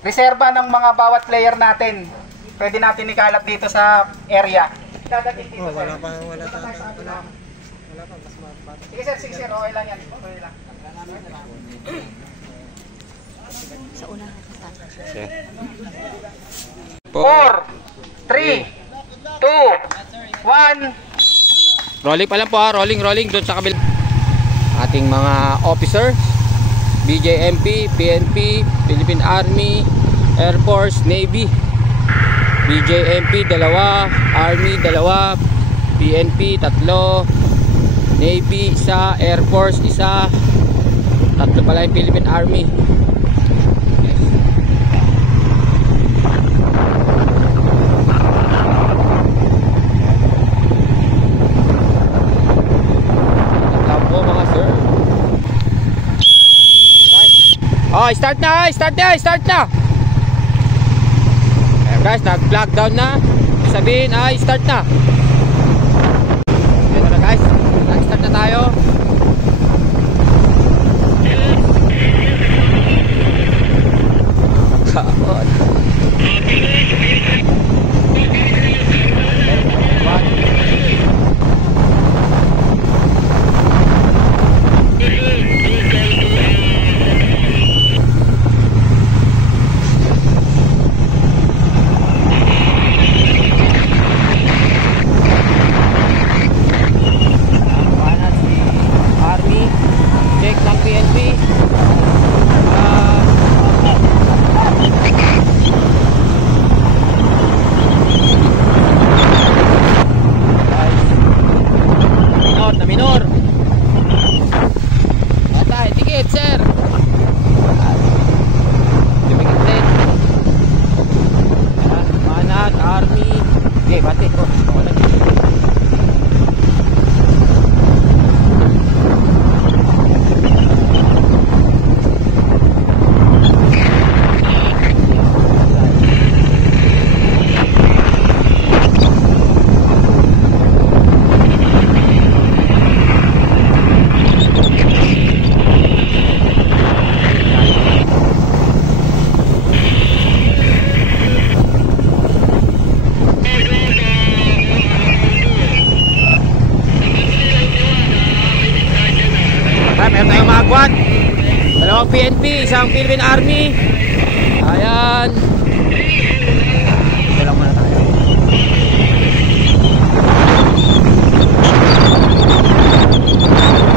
reserba ng mga bawat player natin. Pwede natin ikalap dito sa area. Dadating dito, sir. Wala pa. Sige sir, okay lang yan. Okay lang. Sa unang Okay. 4, 3, 2, 1. Rolling pa lang po ha. Rolling doon sa kabila. Ating mga officer, BJMP, PNP, Philippine Army, Air Force, Navy. BJMP 2, Army 2, PNP 3, Navy 1, Air Force 1, 3 pala yung Philippine Army. Oh, start na. Ayan guys, nag-flag down na. Sabihin ay start na. Ayan na guys, nag-start na tayo. Kapot. Meron tayong mga quad, 2 PNP, 1 Philippine Army. Ayan. Ito lang muna tayo.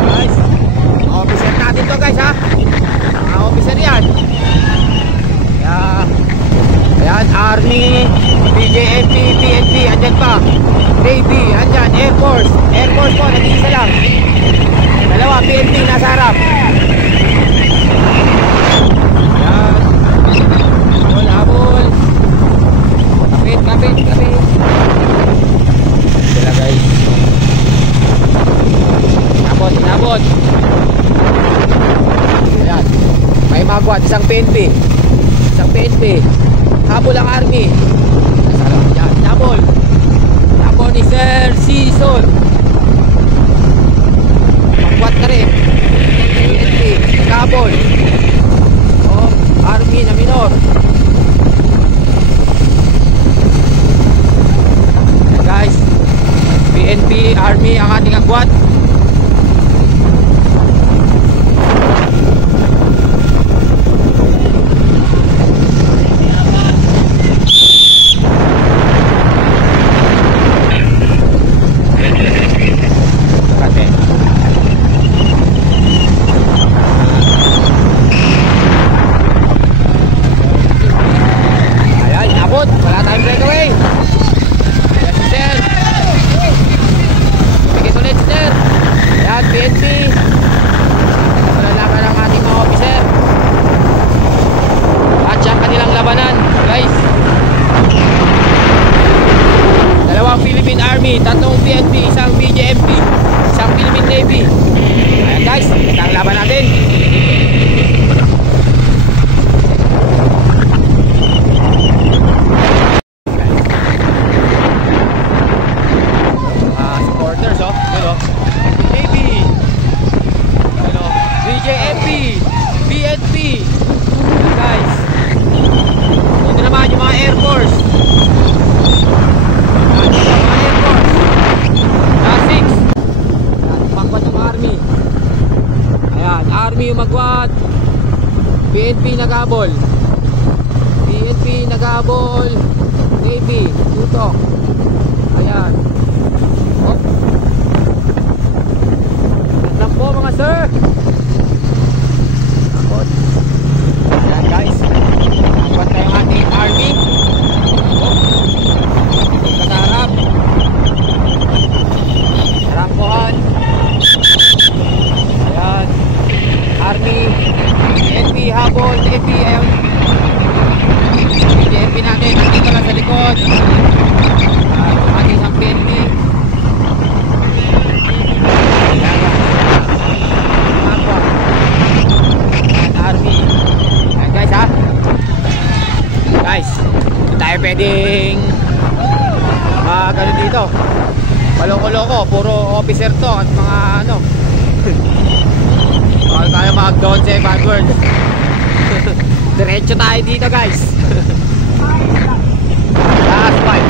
Guys, mga officer natin to guys ha. Mga officer yan. Ayan, Army, BJMP, PNP, andyan pa. Navy, andyan, Air Force po, nag-iisa lang. 2 PNP nasa harap. Ayan. Habol. Kapit. Sila guys. Inabot. Ayan. May magwat, 1 PNP. Habol ang Army. Nasa harap. Ayan, inabol. Inabol ni Sir Season. Magwat na rin. PNP, Kabol. Army na minor. Guys, PNP, Army ang ating agwat. PNP naghabol. PNP naghabol. Navy, tutok. Ayan. Oh. Lang po mga sir. Takot. Ayan guys. Takot tayong ating army. Oh. Katarap. Rampuhan. Ayan. Army. PNP habol. PNP. Ayan. PNP natin. Nandito lang sa likod. Ating isang PNP. Army. Ayan guys ha. Guys, hindi tayo pwedeng ano dito. Maloko-loko, puro officer to at mga ano. Bawal tayo mag-down sa bad word. Diretso tayo dito guys. Last fight.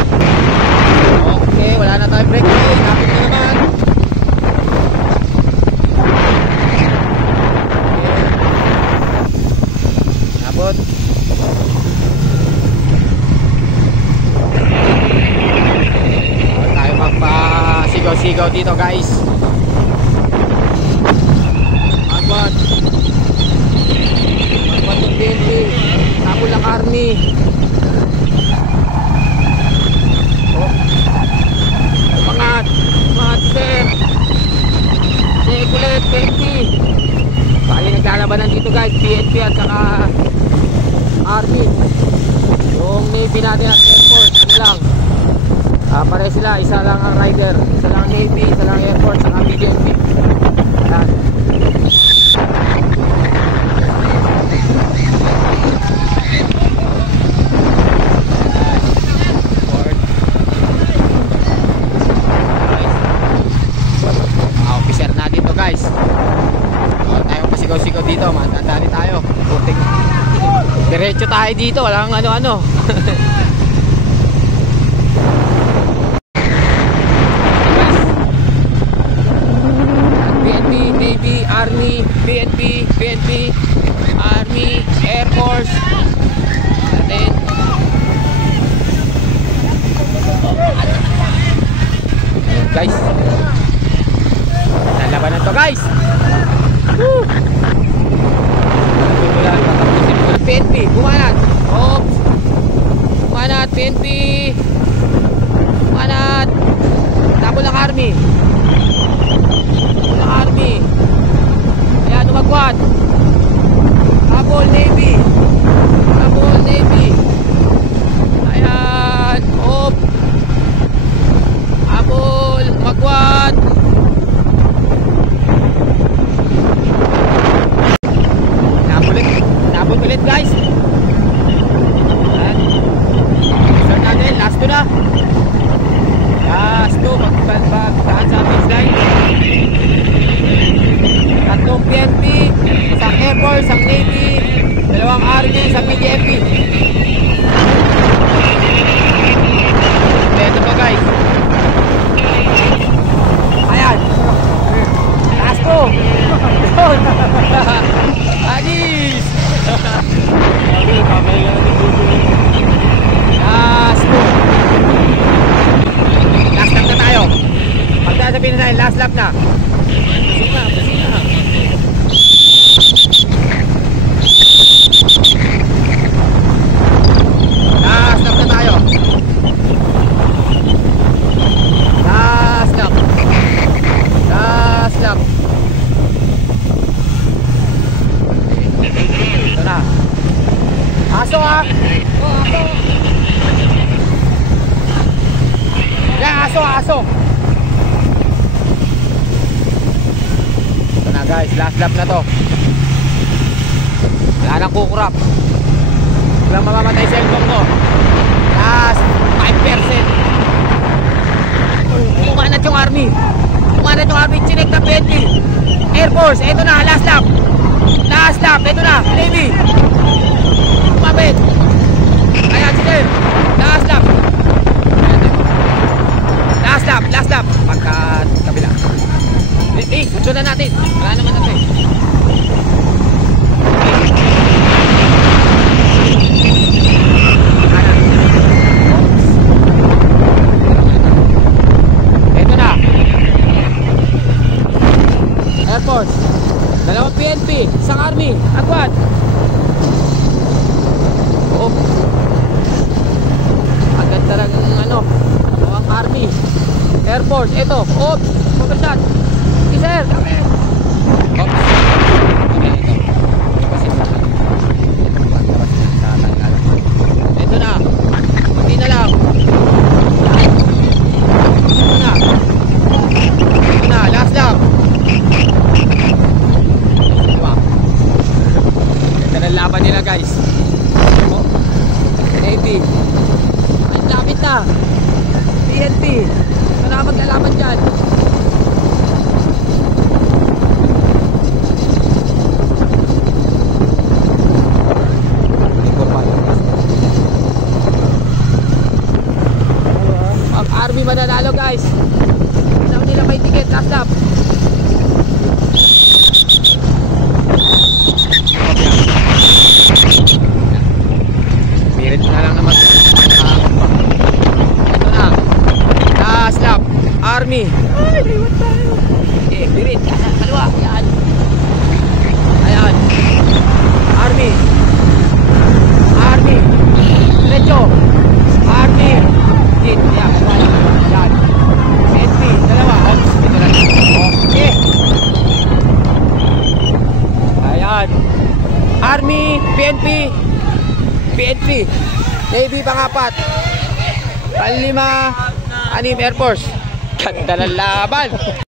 Okay, wala na tayong break. Kapit na naman. Abot. Bawal tayo magpa-sigaw-sigaw dito guys. Abot. Abot yung PNP. Tapos lang army. Mga sir kulit PNP. Bali naglalabanan dito guys, PNP at saka army. Yung Navy natin at Air Force, ano lang, pare sila, isa lang ang rider, isa lang Navy, isa lang Air Force, saka BGMP. Ayan. Guys, tayo pasigaw-sigaw dito, matandali tayo. Putik. Diretso tayo dito, walang ano-ano. PNP, Navy, Army, PNP, Army, Air Force. Atin. Guys, labanan to guys. Woo! PNP, bumanat. Oops. Bumanat, PNP. Bumanat. Tapos lang army. Tapos lang army. Ayan, umagwat. Tapos Navy. Tapos Navy. Ayan. Op. Tapos umagwat. Nabot ulit guys. Start natin, last two na. Last two, magpagdaan sa baseline. Tatlong PNP, isang Air Force, isang Navy, dalawang Army, isang BGMP. Ito pa guys. Ayan. Last two. Anis. Last two. Last lap na tayo. Pagsasabihin na tayo, last lap na. Last lap na tayo. Last lap. Last lap. Ito na. Aso ah. Oh, aso. Yan, aso. Ito na guys, last lap na to. Wala nang kukurap. Walang mamamatay sa cellphone ko. Last 5%. Umanat yung army. Chinek na PNP. Air Force, ito na, last lap. Last lap, ito na, Navy. Kumapit. Ayan, sige. Last lap. Last lap. Pagka kabila. Sundan natin. Wala naman natin. Okay. Oops! Overshot! Sige sir! Oops! Ito na! Hindi na lang! Ito na! Ito na! Last lang! Diba? Ganda ng laban nila guys. Oh. Navy. Ay, lapit na. PNP. Ito na maglalaban dyan. Ang army mananalo guys. Saan nila may ticket? Last lap. Birit na lang naman. Ito na. Last lap. Army. Ay, liwat tayo. Eh, birit. Kaliwa. Ayan. Ayan. Army. Army. Diretso. Army. Git. Ayan. Ayan. PNP. Dalawa. Oops. Dito lang. Okay. Ayan. Army. PNP. PNP. Navy pang-apat. Pang-lima. Anim Air Force. Ganda ng laban.